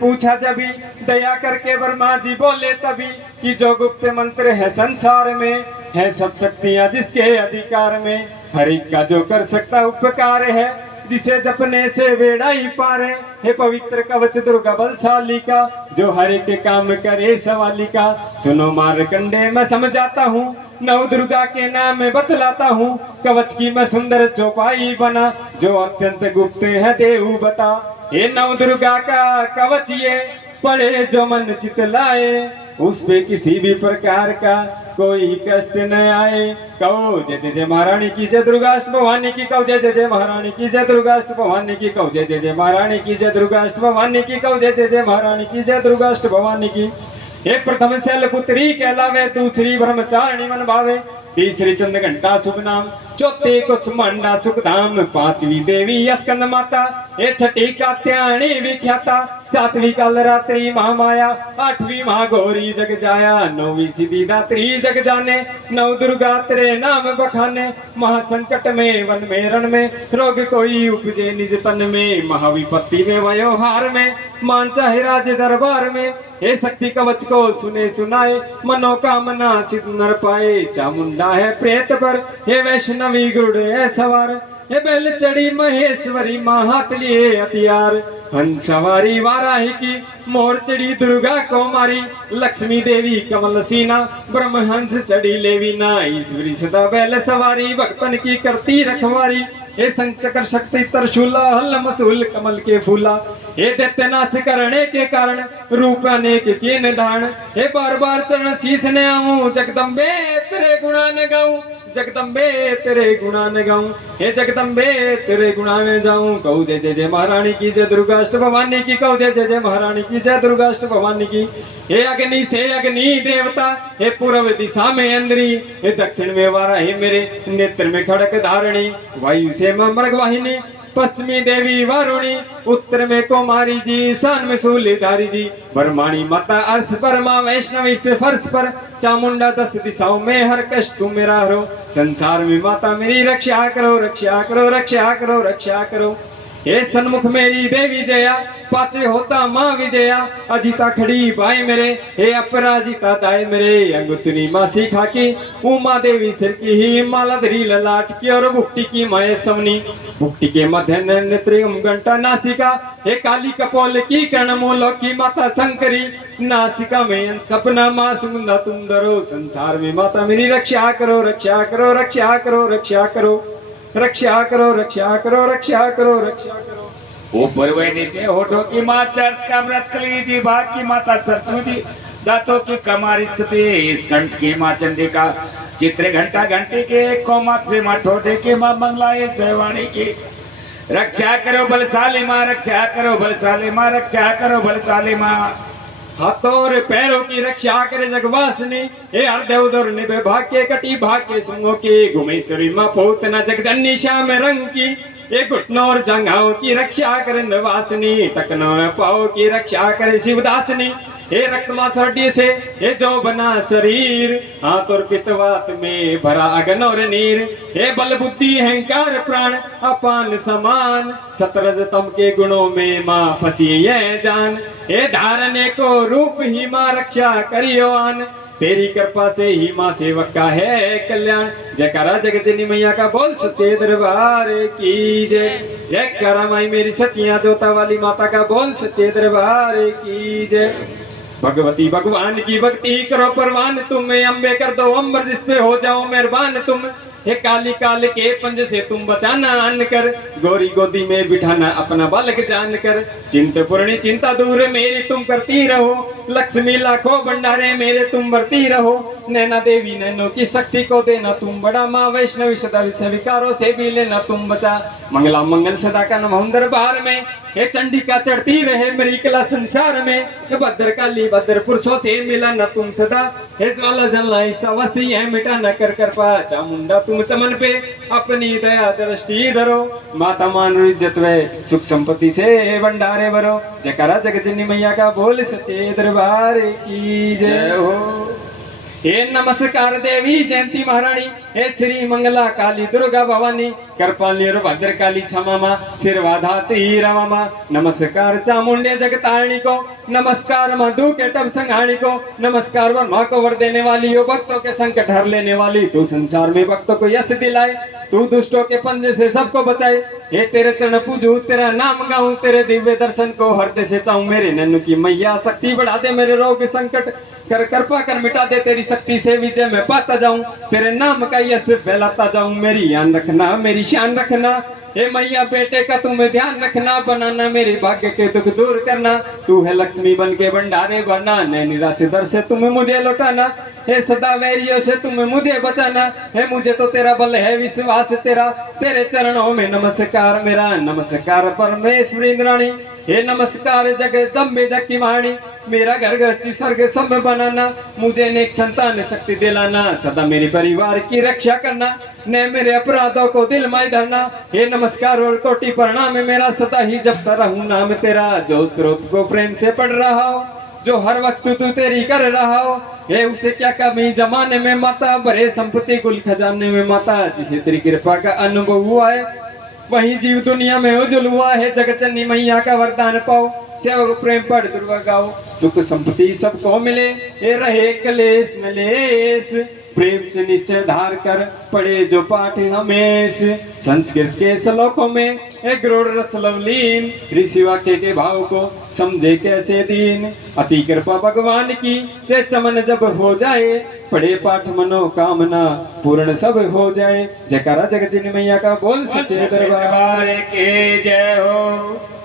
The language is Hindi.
पूछा जभी, दया करके वर्मा जी बोले तभी कि जो गुप्त मंत्र है संसार में, है सब शक्तियां जिसके अधिकार में, हर एक का जो कर सकता उपकार है, जिसे जपने से बेड़ा ही पार है। हे पवित्र कवच दुर्गा बलशाली का, जो हर एक काम करे सवाली का। सुनो मारकंडे मैं समझाता हूँ, नव दुर्गा के नाम में बतलाता हूँ। कवच की मैं सुंदर चौपाई बना, जो अत्यंत गुप्त है देहु बता। ये नव दुर्गा का कवच ये, पढ़े जो मन चित लाए, उस पे किसी भी प्रकार का कोई कष्ट न आए। कहो जय जय जय महारानी की जय, दुर्गाष्ट भवानी की कहो जय जय जय महारानी की जय, दुर्गाष्ट भवानी की कहो जय जय जय महारानी की जय, दुर्गाष्ट भवानी की कहो जय जय जय महारानी की जय, दुर्गाष्ट भवानी की। हे प्रथम शैलपुत्री कहलावे, दूसरी ब्रह्मचारिणी मन भावे, तीसरी चंद्र घंटा शुभ नाम, चौथे कुसुमांडा सुखधाम, पांचवी देवी स्कंद माता, ये छठी कात्यायनी विख्याता, सातवीं कालरात्रि महामाया, आठवीं महागौरी जग जाया, नौवीं सिद्धि दात्री जग जाने, नव दुर्गा तेरे नाम बखाने। महासंकट में वन में रण में, रोग कोई उपजे निज तन में, महाविपत्ति में व्यवहार में, मान चाहे राज दरबार में। हे शक्ति कवच को सुने सुनाए, मनोकामना सिद्ध नर पाए। चामुंडा है प्रेत पर, हे वैष्णवी गुरुड़ है सवार, हे बैल चढ़ी महेश्वरी माँ हाथ लिए हथियार। हंस सवारी वाराही की, मोर चढ़ी दुर्गा को मारी, लक्ष्मी देवी कमल सीना, ब्रह्महंस चढ़ी लेवीना। ईश्वरी सदा बैल सवारी, भक्तन की करती रखवारी। हे संचकर शक्ति तरशूला, हल मसूल कमल के फूला, हे दैत्य नाश करने के कारण, रूप अनेक के निधान। हे बार बार चरण शीस ने आऊं, जगदम्बे तेरे गुणान गाऊं, जगदम्बे तेरे गुणान गाऊं, हे जगदम्बे तेरे गुणान गाऊं। कहूं जय जय जय महारानी की जय, दुर्गाष्ट भवानी की कहूं जय जय जय महारानी की जय, दुर्गाष्ट भवानी की। हे अग्नि से अग्नि देवता, हे पूर्व दिशा में इंद्री, हे दक्षिण में वाराही मेरे, नेत्र में खड़क धारणी, वायु से मृगवाहिनी, पश्चिमी देवी वरुणी, उत्तर में कुमारी जी, ईशान में शूलधारी जी, ब्रह्माणी माता अर्श पर, माँ वैष्णवी से फर्श पर, चामुंडा 10 दिशाओं में हर कष्ट तुम मेरा हरो। संसार में माता मेरी रक्षा करो, रक्षा करो, रक्षा करो, रक्षा करो। हे सन्मुख मेरी देवी जया, पाचे होता माँ विजया, अजिता खड़ी भाई मेरे, हे अपराजिता दाई मेरे। अंगुतनी माँ सीखा की, उमा देवी सिर की ही, मालाधरी ललाट की, और भुक्ति की माए सवनी, भुक्ति के मध्य नेत्री घंटा नासिका। हे काली कपोल की कर्णमूलों की माता शंकरी, नासिका में सपना माँ सुगंधा तुम धरो। संसार में माता मेरी रक्षा करो, रक्षा करो, रक्षा करो, रक्षा करो, रक्षा करो, रक्षा करो, रक्षा करो, रक्षा करो। ऊपर व नीचे होठों की माँ चर्च का अमृत कली, जीभा की माता सरस्वती, दांतों की कमारी सती, इस कंठ की माँ चंडिका, चित्र घंटा घंटे के, कोमात से माँ ठोडे के, माँ मंगलाए सहवाणी की। रक्षा करो बलशाली माँ, रक्षा करो बलशाली माँ, रक्षा करो बलशाली माँ। हाथों और पैरों की रक्षा करे जगवासनी, हे हृदय उदर निभे भाग्य कटी भाग्य सुंगों की, घुमेश्वरी माँ पूतना जगजननी श्याम रंग की। ये घुटनों और जंघाओं की रक्षा करे नवासनी, टकनों में पाओ की रक्षा करे शिवदासनी। हे रक्तमासर्डी से हे जो बना शरीर, हाथ और पितवात में भरा अगन और नीर। हे बल बुद्धि अहंकार प्राण अपान समान, सतरजतम के गुणों में माँ फंसी ये जान। हे धारने को रूप ही माँ रक्षा करियो आन, तेरी कृपा से ही माँ सेवक का है कल्याण। जयकारा जगजनी मैया का बोल सच्चे दरबार की जय, जयकारा माई मेरी सचिया जोता वाली माता का बोल सच्चे दरबार की जय। भगवती भगवान की भक्ति करो परवान तुम, अम्बे कर दो अम्बर जिस पे हो जाओ मेहरबान तुम। हे काली काल के पंज से तुम बचाना आन कर, गोरी गोदी में बिठाना अपना बालक जान कर। चिंतपूर्णी चिंता दूर मेरी तुम करती रहो, लक्ष्मी लाखों भंडारे मेरे तुम भरती रहो। नैना देवी नैनों की शक्ति को देना तुम बड़ा, माँ वैष्णवी सदा विकारों से भी लेना तुम बचा। मंगला मंगल सदा का नम दरबार में, हे चंडिका चढ़ती रहे मेरी कला संसार में। हे भद्र काली भद्र पुरुषों से मिला न तुम सदा, हे ज्वाला जलाई सवसी है मिटा न कर कृपा। चामुंडा तुम चमन पे अपनी दया दृष्टि धरो, माता मान इज्जत वे सुख संपत्ति से भंडारे भरो। जयकारा जगजनी मैया का बोल सच्चे दरबार की जय हो। हे नमस्कार देवी जयंती महारानी, हे श्री मंगला काली दुर्गा भवानी, कृपाली और भद्रकाली क्षमा माँ, सिरवाधात्री रमा माँ। नमस्कार चामुंडे जगतारिणी को, नमस्कार मधु के टब संहारी को, नमस्कार ब्रह्मा को वर देने वाली हो, भक्तों के संकट हर लेने वाली, तू संसार में भक्तों को यश दिलाए, तू दुष्टों के पंजे से सबको बचाए। हे तेरे चरण पूजू, तेरा नाम गाऊं, तेरे दिव्य दर्शन को हृदय से चाहूं। मेरे नन्नू की मैया शक्ति बढ़ा दे, मेरे रोग संकट कर कृपा कर मिटा दे, तेरी शक्ति से विजय मैं पाता जाऊं, तेरे नाम का यश फैलाता जाऊं। मेरी ध्यान रखना, मेरी शान रखना, हे मैया बेटे का तुम्हें ध्यान रखना, बनाना मेरे भाग्य के दुख दूर करना। तू है लक्ष्मी बन के भंडारे भरना, नए निराश दर से तुम्हें मुझे लौटाना। हे सदा वैरियों से तुम्हें मुझे बचाना, है मुझे तो तेरा बल है विश्वास तेरा, तेरे चरणों में नमस्कार मेरा। नमस्कार परमेश्वरी इंद्राणी, हे नमस्कार जगदम्बे जग की महारानी, मेरा घर गृहस्थी स्वर्ग सब में बनाना, मुझे नेक संतान शक्ति दिलाना, सदा मेरे परिवार की रक्षा करना, न मेरे अपराधों को दिल में धरना। हे नमस्कार और कोटि प्रणाम मेरा, सदा ही जपता रहूं नाम तेरा, जो स्त्रोत को प्रेम से पढ़ रहा हो, जो हर वक्त तू तेरी कर रहा हो। हे उसे क्या कमी जमाने में माता, भरे संपत्ति कुल खजाने में माता, जिसे तेरी कृपा का अनुभव हुआ है वही जीव दुनिया में उज्जवल हुआ है। जगत जननी मैया का वरदान पाओ, सेवक प्रेम पढ़ दुर्गा गाओ, सुख संपत्ति सबको मिले, ये रहे कलेश नलेश, प्रेम से निश्चय धार कर पढ़े जो पाठ हमेश। संस्कृत के श्लोकों में एक गरुड़ रस लवलीन, ऋषि वाक्य के भाव को समझे कैसे दीन। अति कृपा भगवान की जे चमन जब हो जाए, पढ़े पाठ मनोकामना पूर्ण सब हो जाए। जयकारा जगत जननी मैया का बोल सच्चे दरबार के जय हो।